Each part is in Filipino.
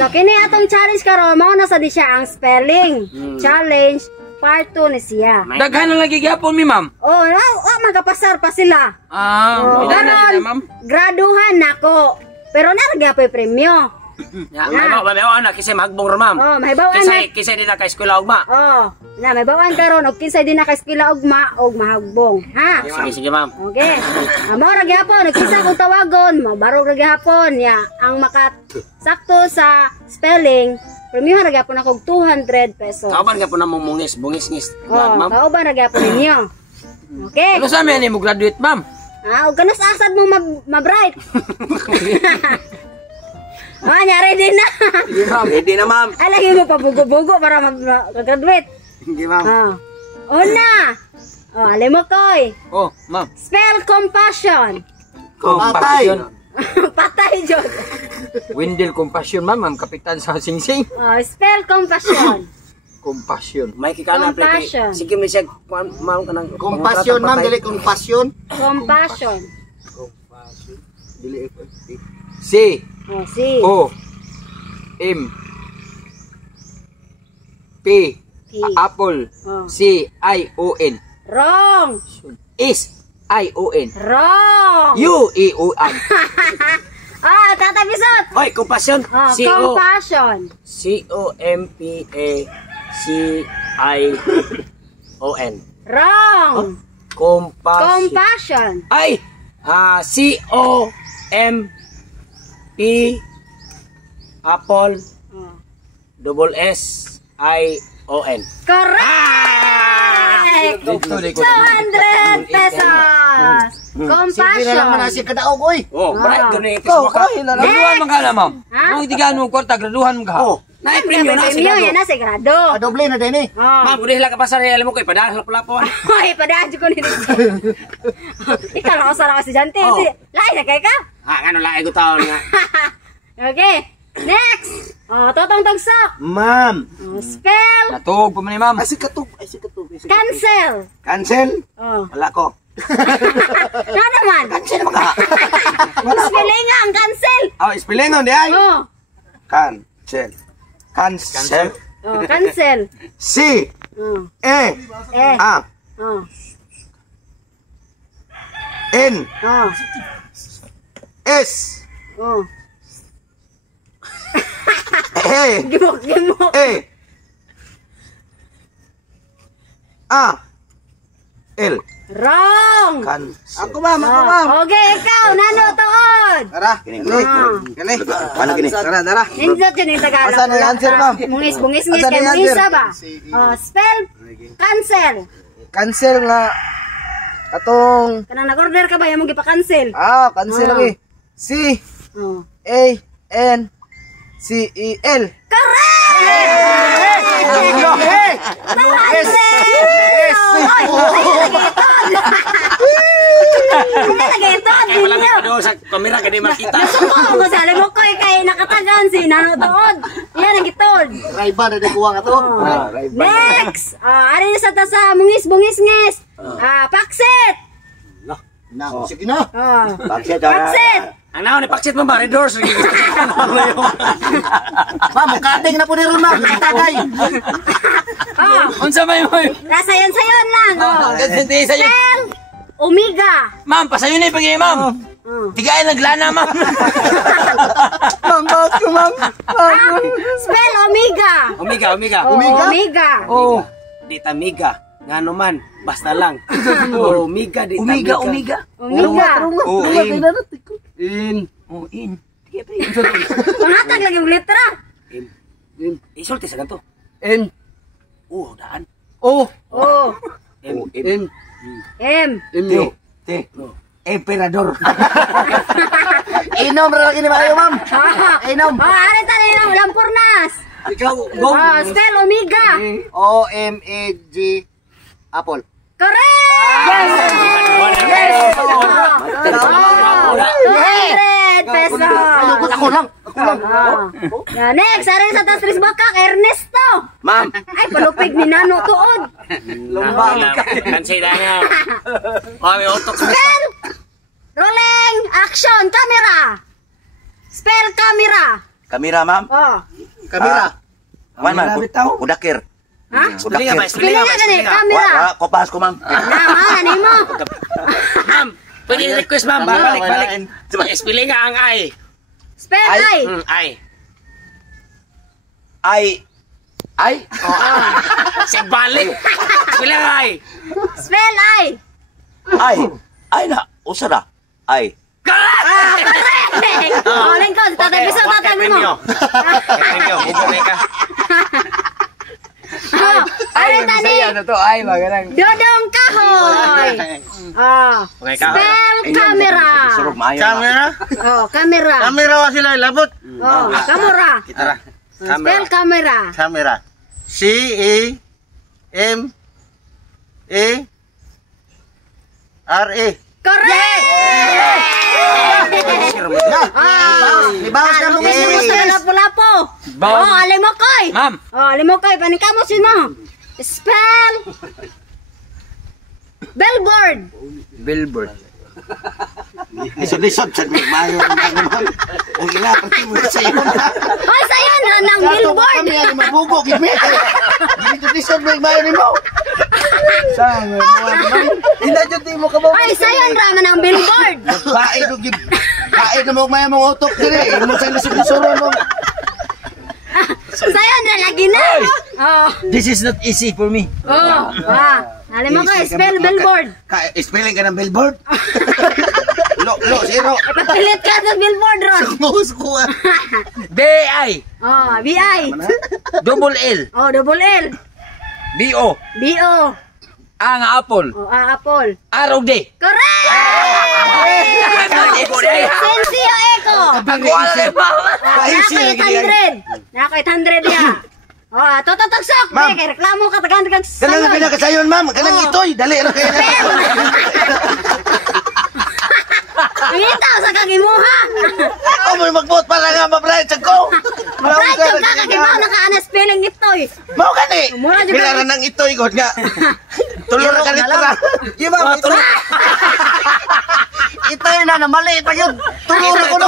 So kini atong challenge karon mao na sa di siya ang spelling challenge part 2 ni siya. Daghan na lagi gyapon mi ma'am. Oh, magkapasar pa sila. Ma'am. Graduhan nako. Pero naragya pa premyo. May anak kasi magbong ma'am. Oh, may bawaan na. Kisay din na ka eskwela ugma. Oh, na may bawaan karon og kinsay din na ka eskwela ugma og mahagbong, ha? Sige ma'am. Okay. Amo ra gyapon, nagkisa kong tawagon, mabarog ra gyapon ya. Ang sakto sa spelling, premium ra gyapon ako og 200 pesos. Kauban gyapon na mong bungis-ngis. Ma'am. Kauban ra gyapon ninyo. Okay. Ano sa amin mo graduate ma'am? Og kanus asad mo ma-bright. Nyari din na. Sige ma'am, ready na ma'am. Alagay mo pa bugo-bugo para mag-graduate. Sige ma'am. Una. Alam mo koy. Oh, ma'am. Spell compassion. Compassion. Patay jud. Wendell Compassion ma'am, ang kapitan sa Singsing. Spell compassion. Compassion. May kikana pre. Sige mo siya ma'am kanang compassion ma'am, dili compassion. Compassion. Dili C. C. O. M. P. Apple. C. I. O. N. Wrong. S. I. O. N. Wrong. U. E. O. N. Tata Bisot. Hoy, compassion. Compassion. C-O-M-P-A-C-I-O-N. Wrong. Compassion. Compassion. Ay, C-O-M-P Apple double S-I-O-N. Correct! 200 pesos! Sige na lang Compassion! manasi kadaog oy. Oh, bright ganun ito Ikaw, sa baka. Graduhan man ka na ma'am. Kung itigaan mo kwarta, graduhan mo ka. Oh, na-premium na Premium sigado. yan na sigurado. Doble na din eh. Ma'am, kung dihila ka pasar, alam mo ko, ipadahal lapo-lapo. Hoy, padaan ko nito. Ikaw lang ako sarang estudyante. Lain na kayo ka? Ano lang, ego taon nga. Okay, next! Totong tagsak. Ma'am. Spell Natug pa man ni ma'am. Ay katog. cancel. Cancel. Wala ko. Nga naman. Cancel maka. Spelling nga ang cancel. Spelling on di ay. Cancel. Cancel. Cancel. C. E. A. N. S. E. Gimok. E. A. L. Wrong. Ako ma'am. Okay, ikaw, nano tuod. Tara. Kini. Paano kini? Tara. Nindot yun yung Tagalog. Asan ang answer, ma'am? Bungis Asan ang kayo. Isa answer? ba? Spell cancel. Cancel nga. Atong. Kanang nag-order ka ba? Yung mong gipa-cancel. Cancel lagi. C. A. N. C. E. L. Correct! Malaki pa doon sa kamera ka di makita. Nasuko ko sa mo ko kay nakatagan si nanood. Yan ang gitod. Raiba na kuha nga to. Next! Ari sa tasa bungis-ngis. Paksit! Sige na. Paksit! Ang naon ni Paksit mo ba? Red Doors. Ma'am, kating na po ni Ron, ma'am. Tagay. Unsa may mo? Nasayon-sayon lang. Sa'yo. Spell Omega. Ma'am, pasayo na yung pag ma'am. Tigain naglana ma'am. Ma'am, bakit ko, ma'am? Spell Omega. Omega. Omega. Oh. Di tamiga. Ngano man. Basta lang. Omega di tamiga. Omega. In. Panghatag lagi yung letra. Isulti sa ganito. N. Daan. O. M. M. T. Emperador. Inom rin lagi ni Mario, ma'am. Inom. Ari tali ng Lampurnas. Ikaw, go. Spell Omega. O-M-A-G. Apple. Correct! Yes! 200 pesos. Ako lang. Next, ari sa Tastris Bakak, Ernesto. Ma'am. Ay, palupig ni Nano tuod. Kansay na nga. May utok. Spell! Rolling! Action! Camera! Spell camera! Kamera, ma'am. Oh. Kamera. Man, man. Udakir. Ha? Spelling ba? Spelling nga gani, Wa, camera. wa, kopahas ko, ma'am. Ano mo? Ma'am, pwede request ma'am. Balik. Spelling nga ang I. Spell I. I. Ay, Sige, balik. Spelling ang I. Spell I. ay na, usa na. Ay. Correct! Oh, lingkod. Tatabiso, tatabi mo. Premyo. Bubulay ka. Oh, ano tani? to? Ay, maganang. Dodong kahoy. Oh, Okay, kahoy. spell camera. Surog maayo. Kamera. Oh, camera. Kamera wa sila labot. Oh, camera. Tara. Spell camera. Kamera. C-A-M-A-R-A. Correct! Ibawas na mo Gusto na lapu-lapu. Bawal. Oh, alimokoy. Ma'am. Oh, alimokoy. Panikamusin mo. Spell. Billboard. Billboard. Lisod-lisod sa maayo. Ang ila, pati mo sa iyo. Oh, sa'yo na ng billboard. Kami ang mabugo, gimi. Lisod-lisod mo maayo mo. Sang mo. Hindi jud mo ka ba? Ay, sa'yo na naman ng billboard. Kain mo gib. Kain mo may mga utok dire. Mo sa lisod-lisod mo. Sa'yo na lagi na. Oh. This is not easy for me. Oh. Alimokoy. Spell billboard. Spelling ka ng billboard. Lo, zero. Ipapilit ka sa billboard, Ron. Mouse ko ah. B-I. Oh, BI. Double L. Oh, double L. B-O. BO. Ang apple. Oh, apple. Araw day. Correct! Sensio Eco. Ako alam ba? Nako 800 ya. Oh, tototagsok. Ma'am. Kay reklamo ka tagan kag Kanang sayon. pinakasayon, ma'am. Kanang itoy. Dali ra kayo. Ngita sa kagimuha. Ako mo magbuot para nga mabright sa ko. Right ka kagimaw naka ana spelling itoy. Mao gani. Mura jud Bilaran ng itoy god nga. Tulor ka litra. Di ba? Itoy na mali pa yun. Tulor ko no.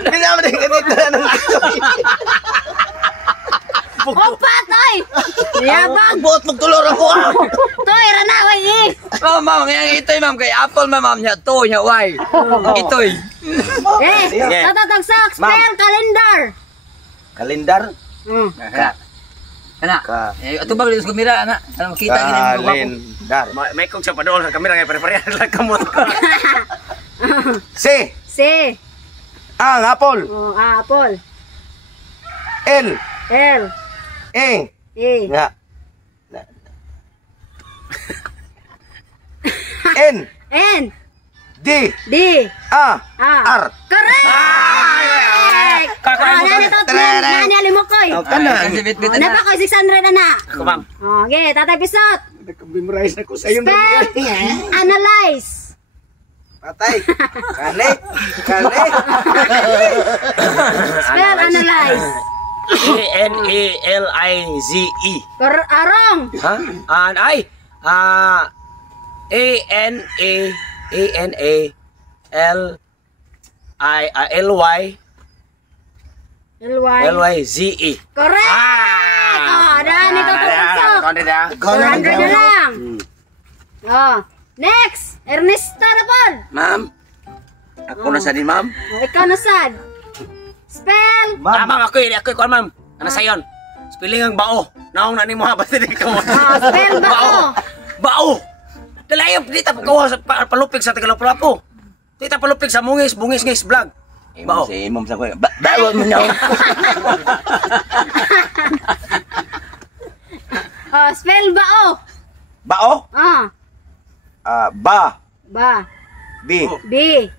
Binaman din ganito ng itoy. Opat oy. Yabang. Buot magtulor ako ah. Toy ra na way. Ma'am, yang ito'y ma'am. Kay apple ma'am niya. To niya, why? Ito'y. Tototagsok spell calendar. Kalendar. Ana. Ito ba bilis kumira, ana? Ano makita gini mo ba? Kalendar. May kong siya padool sa kamera kay pare-parehan lang kamot. C. C. Ang apple. Oh, apple. L. L. E. E. Nga. N. N. D. D. A. R. R. Correct! Kakain mo Nani to, nani alimokoy. Kasi bit-bit Ano ba ko 600 na? Ako ma'am. Okay, tatay pisot. Nag-memorize ako sa iyo. Spell, analyze. Patay. Kali. Spell, analyze. A-N-A-L-I-Z-E. Arong. Ha? An ay. A-N-A-L-I-L-Y. L-Y. L-Y-Z-E. Correct! Oh, dami ko tutusok. 400 na lang. Oh, next. Ernesto na po. Ma'am. Ako na sa din, ma'am. Oh, ikaw na sad. Spell. Ma'am, ako kuan ma'am. Ano sayon? Spelling ang bao. Naong na ni mo ha basta di ka mo. Spell bao. Bao. Dalayop dita pagkawa sa palupig sa Tagalapu-Lapu. Dita palupig sa bungis vlog. Bao. Si imam sa ko. Bawal mo niya. Oh, spell bao. Bao? Ah, Ba. ba. B. B.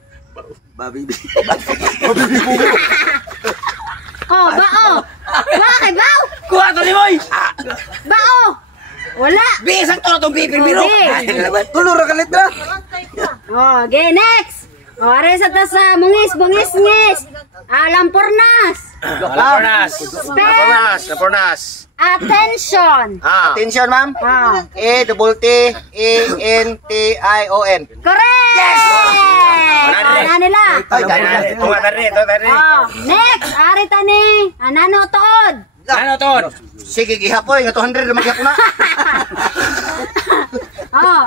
Oh, bao. Bakit bao? Kuha to ni Moy. Bao. Wala. Bisang to tong bibir biro. B. Tulor ka letra. Oh, okay, next. Oh, are sa tas bungis. Lampornas. Lapornas. Attention. Attention, ma'am. Ah. A-T-T-E-N-T-I-O-N. Correct! Yes! Ana nila. Tunga tari. Oh, next, ari tani. Anano tuod? Ano to? Sige, gihapoy. Nga 200 naman gihapon na. Oh.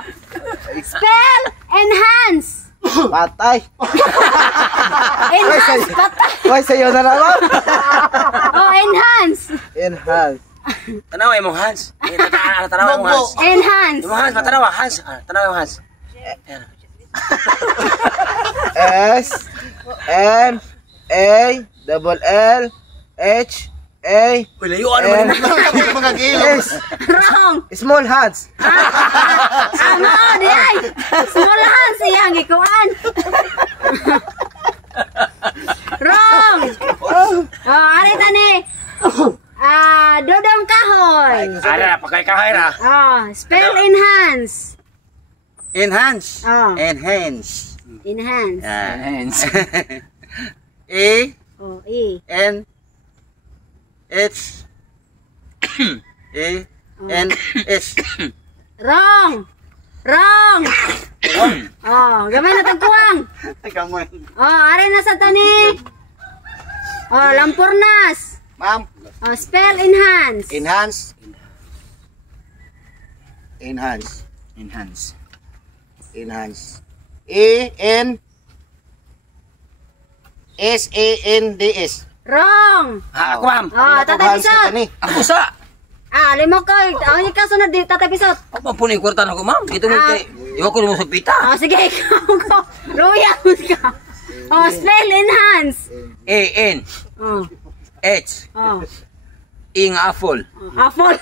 Spell enhance. Patay. Enhance patay. Why sa'yo na naman? Oh, enhance. Enhance. Tanawa imong Hans. Tanawa imong Hans. Enhance. Imong Hans, matanawa Hans. Tanawa imong Hans. S N A double L H A Uy, layo ano mo Mga gilos. S Wrong. small hands. Ano, di ay. Small hands iyang ikuan. Wrong. Oh, ari tani. Dodong kahoy. Ara, pakay ra. Oh, spell enhance. Enhance. Oh, Enhance. enhance. Enhance. E Oh, E. N H A N S. Wrong. Wrong. Oh, gamay na tagkuwang. Oh, ari na sa tani. Oh, lampurnas. Ma'am, Oh, spell enhance. enhance. Enhance. Enhance. Enhance. E-N-S-A-N-D-S. Wrong. Ako ma'am. Oh, tatapisot. Ako sa. Limo ko. Ang ikasunod di tatapisot. Ako pa punin kwarta na ko ma'am. Dito mo kay. Iwa ko mo sa pita. Oh, sige, ikaw ko. Luya mo ka. Oh, spell enhance. A N Oh, H oh. ing apple. Apple.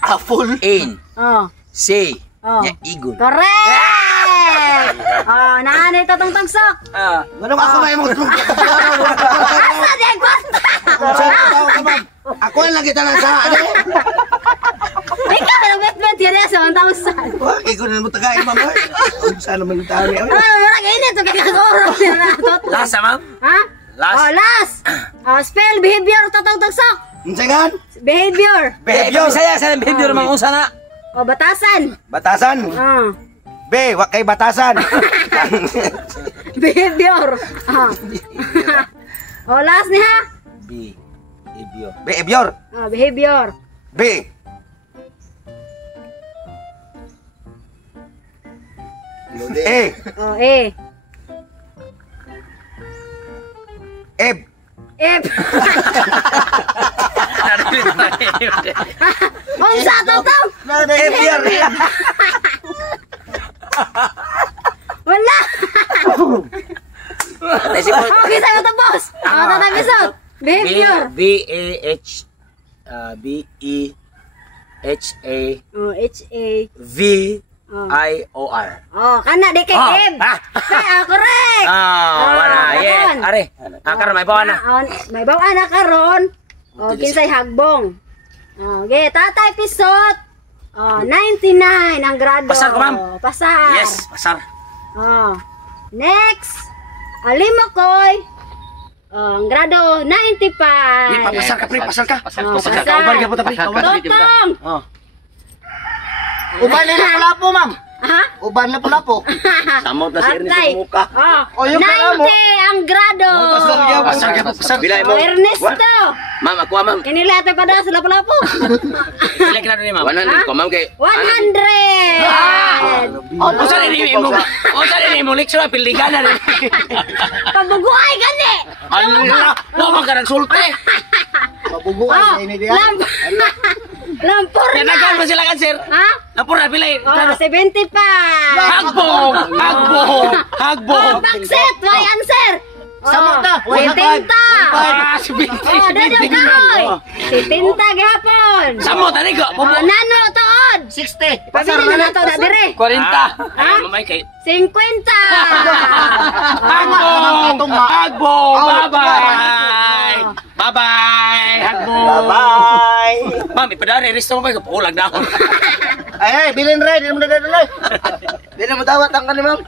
Apple. In Oh, say. oh. Ya igol. Correct! Oh, naanay to tong tagsok. Ano ako na yung mga Asa di ang kwarta? Ako ang lagi talang sa ano? Ikaw, nag-bet-bet yun sa 1,000. Wag, ikaw na mo tagay, ma'am. Sana man tayo. Marag init, ito kakagoro. Last ma'am. Ha? Last. Oh, last. Oh, spell behavior to tong tagsok. Unsangan? Behavior. Behavior. Saya sa behavior mang unsa na. Oh, batasan. Batasan. Oh. B, wag kay batasan. Behavior. Oh. Oh, last ni ha? Behavior. Behavior. Oh, behavior. B. E. Oh, eh. F. F. Unsa to to? Behavior. Wala. Okay, sa'yo to, boss. Oh, tatapisot. Behavior. B-A-H B-E-H-A Oh, H-A. V-I-O-R. Oh, kana di kay Eb. Correct. Wala. karon. Yeah. Are. Karon may bawa na. May bawa na karon. Oh, kinsay hagbong. Oh, okay, tatay pisot. Oh, 99 ang grado. Pasar ko, ma'am. Pasar. Yes, pasar. Oh. Next. Alimokoy. Oh, ang grado 95. Pasar ka, pre. Pasar ka. Oh, pasar. Kauban ka po, tapi. Totong. Uban na pula po, ma'am. Ha? Uban na pula po. Samot na si Ernest Atay. sa muka. Oh, yung 90 ang grado. Pasar ka po, pasar. Bilay Oh, Ernesto. Ma'am, ako ma'am. Kanila ito pa daw sa lapu-lapu. Bilay ka na ni ma'am. 100 ko, ma'am. 100. Usa rin mo. Usa rin mo. Leksyon, piligan na rin. Pabuguay gani. Ano na? Huwag ka nagsulte. Mabuguan na ini dia. Lampur Kaya na. nagkaan mo sila kan, sir. Ha? Napur na, pilay. Oh, 75. Hagbog! Hagbog! Oh, Hagbog! bakset. Why answer? Samot na. 70. Si Binti, Oh, si dadong Binti. kahoy. 70 gahapon. Samo, tani ko. Oh, nano tuod. 60. Pabili na nato na dire. 40. Ay, mamay kay. 50. Hagbog! Hagbog! Bye-bye! Bye-bye! Hagbog! Bye. Ma'am, ipadari. Risto mo ba? Kapulag na ako. Ay, bilin rin. Hindi mo na dadalay. Di na matawat ang kanimam.